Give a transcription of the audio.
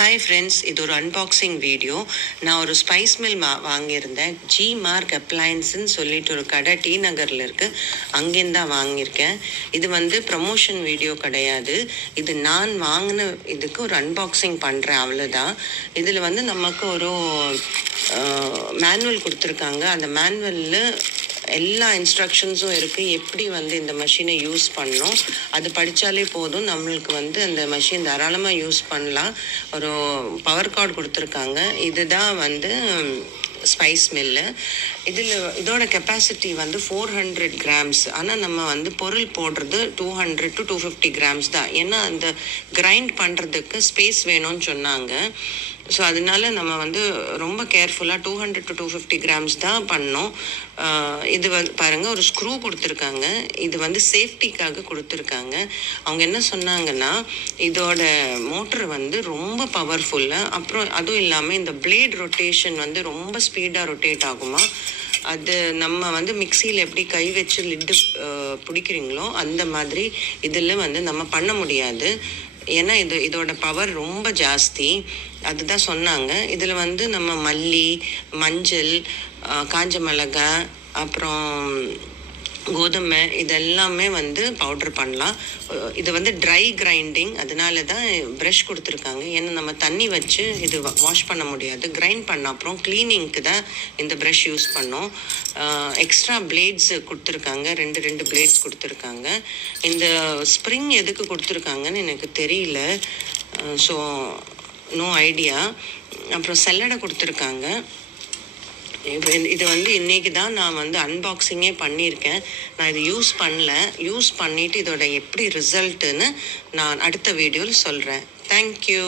Hi friends, இது ஒரு unboxing video. நான் ஒரு ஸ்பைஸ் மில் வாங்கியிருந்தேன். ஜி மார்க் அப்ளையன்ஸுன்னு சொல்லிட்டு ஒரு கடை டி நகரில் இருக்குது. அங்கேருந்து தான் வாங்கியிருக்கேன். இது வந்து ப்ரமோஷன் வீடியோ கிடையாது. இது நான் வாங்கின இதுக்கு ஒரு அன்பாக்சிங் பண்ணுறேன், அவ்வளோதான். இதில் வந்து நமக்கு ஒரு மேனுவல் கொடுத்துருக்காங்க. அந்த மேனுவலில் எல்லா இன்ஸ்ட்ரக்ஷன்ஸும் இருக்குது. எப்படி வந்து இந்த மெஷினை யூஸ் பண்ணணும் அது படித்தாலே போதும். நம்மளுக்கு வந்து அந்த மெஷின் தாராளமாக யூஸ் பண்ணலாம். ஒரு பவர் கார்டு கொடுத்துருக்காங்க. இதுதான் வந்து ஸ்பைஸ் மில்லு. இதோட கெப்பாசிட்டி வந்து 400 கிராம்ஸ். ஆனால் நம்ம வந்து பொருள் போடுறது 200 to 250 கிராம்ஸ் தான். ஏன்னா அந்த கிரைண்ட் பண்ணுறதுக்கு ஸ்பேஸ் வேணும்னு சொன்னாங்க. ஸோ அதனால நம்ம வந்து ரொம்ப கேர்ஃபுல்லாக 200 to 250 கிராம்ஸ் தான் பண்ணோம். இது வந்து பாருங்கள், ஒரு ஸ்க்ரூ கொடுத்துருக்காங்க. இது வந்து சேஃப்டிக்காக கொடுத்துருக்காங்க. அவங்க என்ன சொன்னாங்கன்னா, இதோட மோட்டர் வந்து ரொம்ப பவர்ஃபுல்லாக, அப்புறம் அதுவும் இல்லாமல் இந்த பிளேட் ரொட்டேஷன் வந்து ரொம்ப ஸ்பீடாக ரொட்டேட் ஆகுமா. அது நம்ம வந்து மிக்சியில் எப்படி கை வச்சு லிட்டு பிடிக்கிறீங்களோ அந்த மாதிரி இதில் வந்து நம்ம பண்ண முடியாது. ஏன்னா இதோட பவர் ரொம்ப ஜாஸ்தி. அதுதான் சொன்னாங்க. இதில் வந்து நம்ம மல்லி, மஞ்சள், காஞ்ச மிளகாய், அப்புறம் கோதுமை இதெல்லாமே வந்து பவுட்ரு பண்ணலாம். இது வந்து ட்ரை கிரைண்டிங், அதனால தான் ப்ரஷ் கொடுத்துருக்காங்க. ஏன்னா நம்ம தண்ணி வச்சு இது வாஷ் பண்ண முடியாது. கிரைண்ட் பண்ண அப்புறம் க்ளீனிங்க்கு தான் இந்த ப்ரஷ் யூஸ் பண்ணோம். எக்ஸ்ட்ரா பிளேட்ஸ் கொடுத்துருக்காங்க. ரெண்டு பிளேட்ஸ் கொடுத்துருக்காங்க. இந்த ஸ்ப்ரிங் எதுக்கு கொடுத்துருக்காங்கன்னு எனக்கு தெரியல. So no idea. அப்புறம் செல்லடை கொடுத்துருக்காங்க. இது வந்து இன்றைக்கி தான் நான் வந்து அன்பாக்சிங்கே பண்ணியிருக்கேன். நான் இது யூஸ் பண்ணல. யூஸ் பண்ணிவிட்டு இதோட எப்படி ரிசல்ட்டுன்னு நான் அடுத்த வீடியோவில் சொல்கிறேன். தேங்க்யூ.